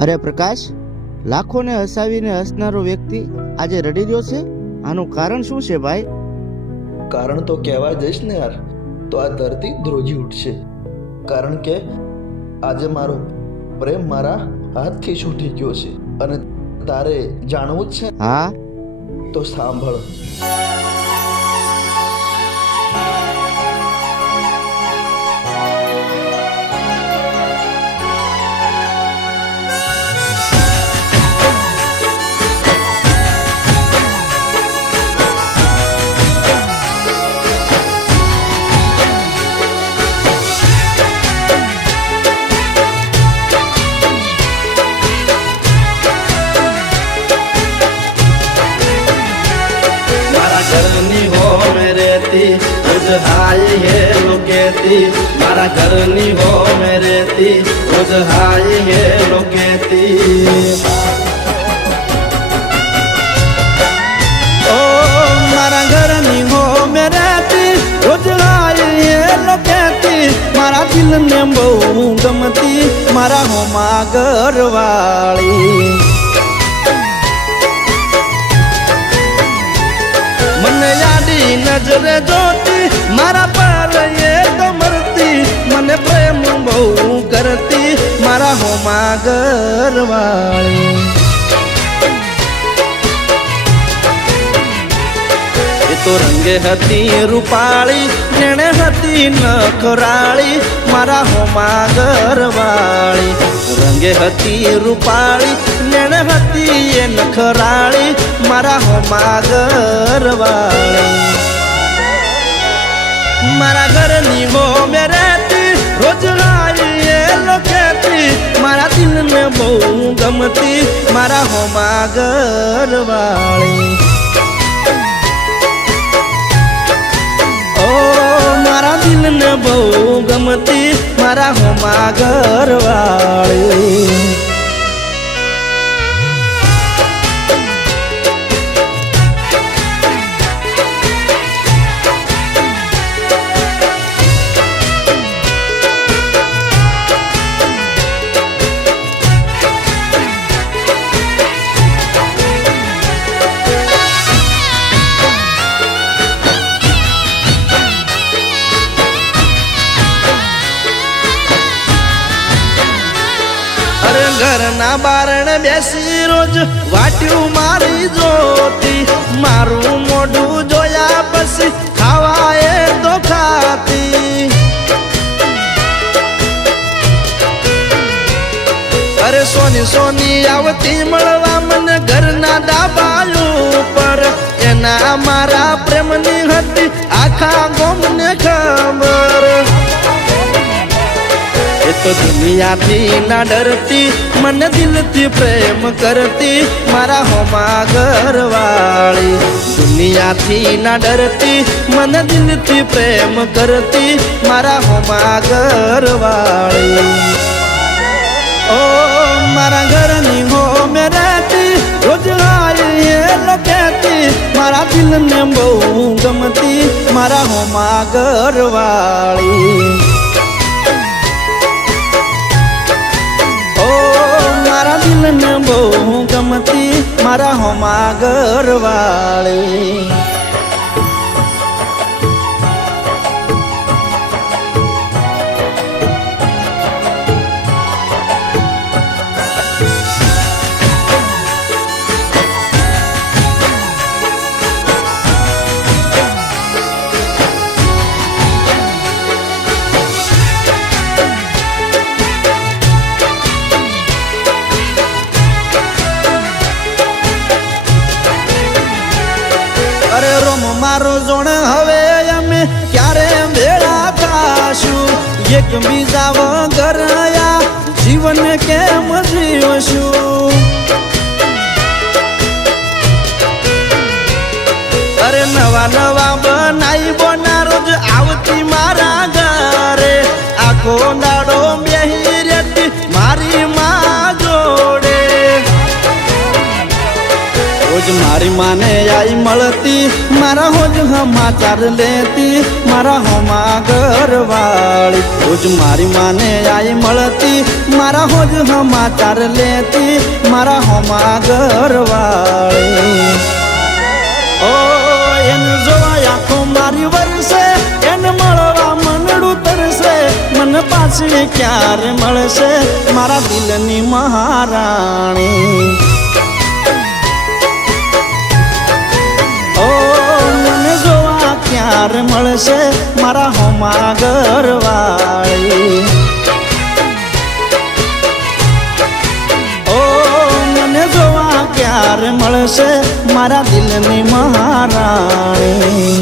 અરે પ્રકાશ લાખોને હસાવીને હસનારો વ્યક્તિ આજે રડી રહ્યો છે? આનું કારણ શું છે ભાઈ? કારણ તો કહેવા જઈશ ને યાર તો આ ધરતી ધ્રોજી ઉઠશે. કારણ કે આજે મારો પ્રેમ મારા હાથથી છૂટી ગયો છે અને તારે જાણવું જ છે? હા? તો સાંભળ. હાય હે લો કહેતી મારા ઘરની હો મેરેતી રોજ હે લોકેતી ઓ હો રોજ હાય હે લો મારા દિલને બહુ ગમતી મારા હોમાં ઘરવાળી મને યાદી નજરે જોતી મારા પર તો મરતી, મને પ્રેમ બહુ કરતી, મારા હોમાં ઘરવાળી. તો રંગે હતી રૂપાળી જેણે હતી નખરાળી, મારા હોમાં ઘરવાળી. રંગે હતી રૂપાળી જેણે હતી એ નખરાળી, મારા હોમાં ઘરવાળી. મારા ઘરની હો મે રહેતી, રોજ રાઈ એ લોકેતી મારા દિલને બહુ ગમતી, મારા હોમા ઘરવાળી. ઓ બહુ ગમતી, મારા હોમા ઘરવાળી. ઘરના બારણે બેસી રોજ વાટ્યું મારી જોતી. મારું મોઢું જોયા પછી ખાવા એ તો ખાતી. અરે સોની સોની, આવતી મળવા મને ઘરના ડાબાયું પર. એના મારા પ્રેમની હતી આખા ગોમને ખબર. તો દુનિયાથી ના ડરતી, મને દિલથી પ્રેમ કરતી, મારા હોમા ઘરવાળી. દુનિયાથી ના ડરતી, મને દિલથી પ્રેમ કરતી, મારા હોમા ઘરવાળી. ઓ મારા ઘરની હો મેરાતી રોજ એ લોકેતી મારા દિલને બહુ ગમતી, મારા હોમા ઘરવાળી. દિલને બહુ ગમતી મારા હોમાં ઘરવાળી. રોમ જોણ હવે અમે ક્યારે ભેળા થાશું એક બીજા વગર જીવન કેમ જીવશું? અરે નવા નવા બનાવી બનારો રોજ આવતી મારા ઘરે. આખો રોજ મારી માને આઈ મળતી, મારા હોજ સમાચાર લેતી, મારા હોમા ઘરવાળી. રોજ મારી માને આઈ મળતી, મારા હોજ સમાચાર લેતી, મારા હોમા ઘરવાળી. ઓ, એને જોવા આખો મારી વરસે, એને મળવા મનડું તરસે, મને પાછી ક્યારે મળશે, મારા દિલની મહારાણી. ક્યારે મળશે મારા હોમા ઘરવાળી. ઓ મને જોવા ક્યારે મળશે મારા દિલની મહારાણી.